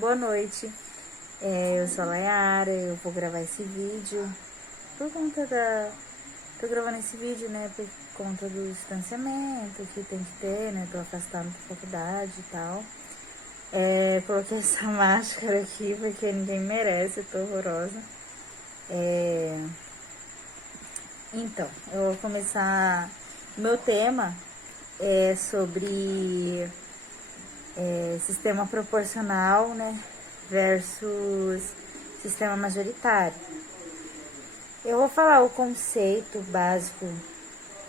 Boa noite, eu sou a Layara, eu vou gravar esse vídeo por conta da... Tô gravando esse vídeo, né, por conta do distanciamento que tem que ter, né, tô afastada da faculdade e tal. Coloquei essa máscara aqui porque ninguém merece, eu tô horrorosa. Então, eu vou começar... Meu tema é sobre sistema proporcional, né, versus sistema majoritário. Eu vou falar o conceito básico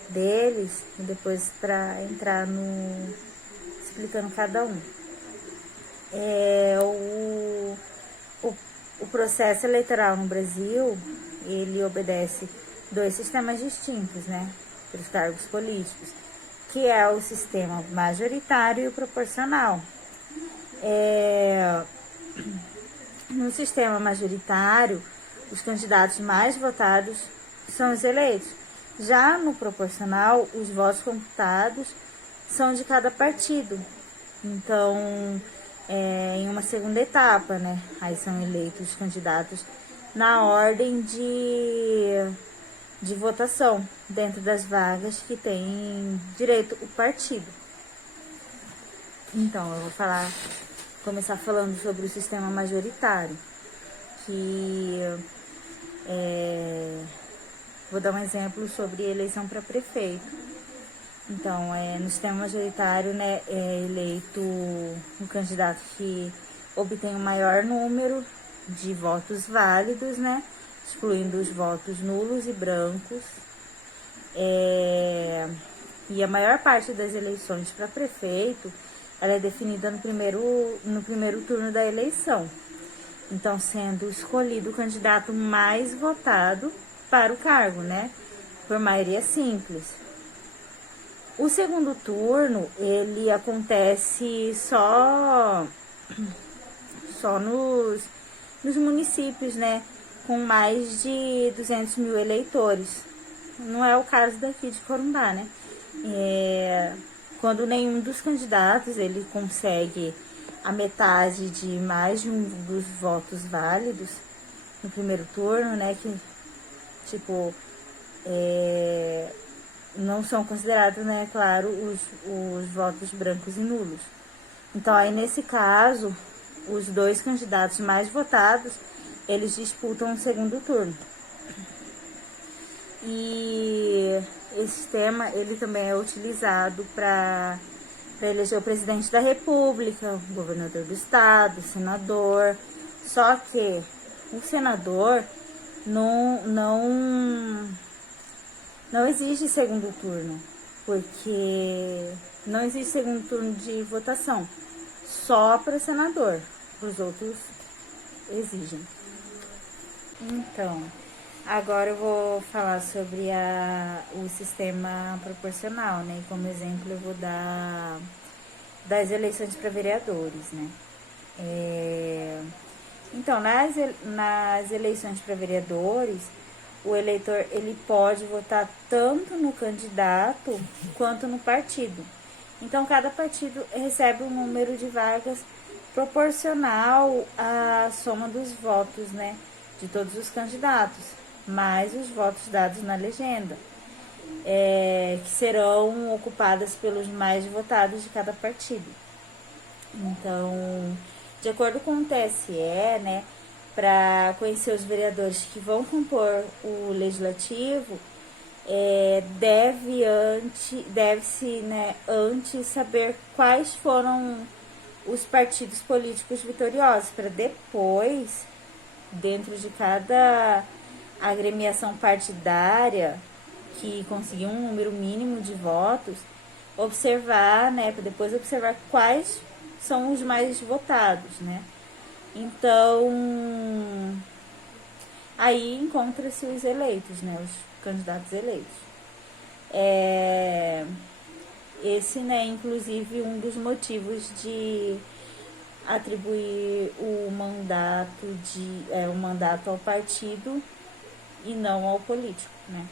deles e depois para entrar no explicando cada um. O processo eleitoral no Brasil, ele obedece dois sistemas distintos, né, para os cargos políticos, que é o sistema majoritário e o proporcional. No sistema majoritário, os candidatos mais votados são os eleitos. Já no proporcional, os votos computados são de cada partido. Então, em uma segunda etapa, né? Aí são eleitos os candidatos na ordem de votação, dentro das vagas que tem direito o partido. Então, eu vou começar falando sobre o sistema majoritário, que vou dar um exemplo sobre eleição para prefeito. Então, no sistema majoritário, né, é eleito um candidato que obtém o maior número de votos válidos, né, excluindo os votos nulos e brancos. E a maior parte das eleições para prefeito, ela é definida no primeiro turno da eleição. Então, sendo escolhido o candidato mais votado para o cargo, né, por maioria simples. O segundo turno, ele acontece só nos municípios, né, com mais de 200 mil eleitores. Não é o caso daqui de Corumbá, né? Quando nenhum dos candidatos ele consegue a metade de mais de um dos votos válidos no primeiro turno, né, que tipo não são considerados, né, claro, os votos brancos e nulos. Então, aí nesse caso, os dois candidatos mais votados, eles disputam o segundo turno. E esse sistema, ele também é utilizado para eleger o presidente da república, o governador do estado, o senador. Só que o senador não existe segundo turno, porque não existe segundo turno de votação, só para senador, os outros exigem. Então, agora eu vou falar sobre o sistema proporcional, né? E como exemplo eu vou dar das eleições para vereadores, né? Então, nas eleições para vereadores, o eleitor ele pode votar tanto no candidato quanto no partido. Então, cada partido recebe um número de vagas proporcional à soma dos votos, né, de todos os candidatos, mais os votos dados na legenda, que serão ocupadas pelos mais votados de cada partido. Então, de acordo com o TSE, né, para conhecer os vereadores que vão compor o legislativo, deve-se, né, antes saber quais foram os partidos políticos vitoriosos, para depois, dentro de cada agremiação partidária que conseguiu um número mínimo de votos, observar, né, para depois observar quais são os mais votados, né? Então, aí encontra-se os eleitos, né, os candidatos eleitos. Esse, né, inclusive um dos motivos de atribuir o mandato ao partido e não ao político, né?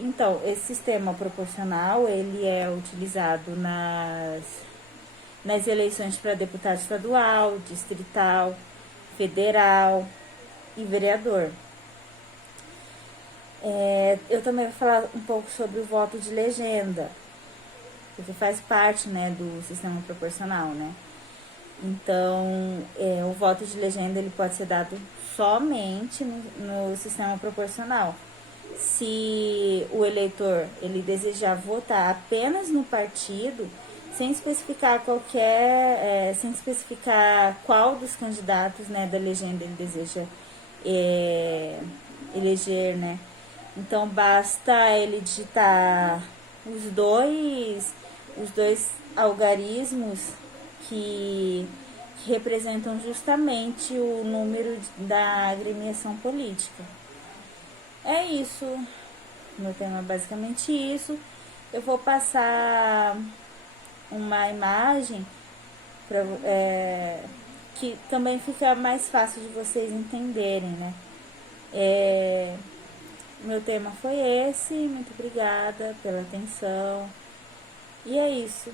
Então, esse sistema proporcional, ele é utilizado nas eleições para deputado estadual, distrital, federal e vereador. Eu também vou falar um pouco sobre o voto de legenda, porque faz parte, né, do sistema proporcional, né? Então, o voto de legenda ele pode ser dado somente no sistema proporcional. Se o eleitor ele desejar votar apenas no partido, sem especificar sem especificar qual dos candidatos, né, da legenda ele deseja eleger, né? Então basta ele digitar os dois algarismos que representam justamente o número da agremiação política. É isso. Meu tema é basicamente isso. Eu vou passar uma imagem que também fica mais fácil de vocês entenderem, né? Meu tema foi esse. Muito obrigada pela atenção. E é isso.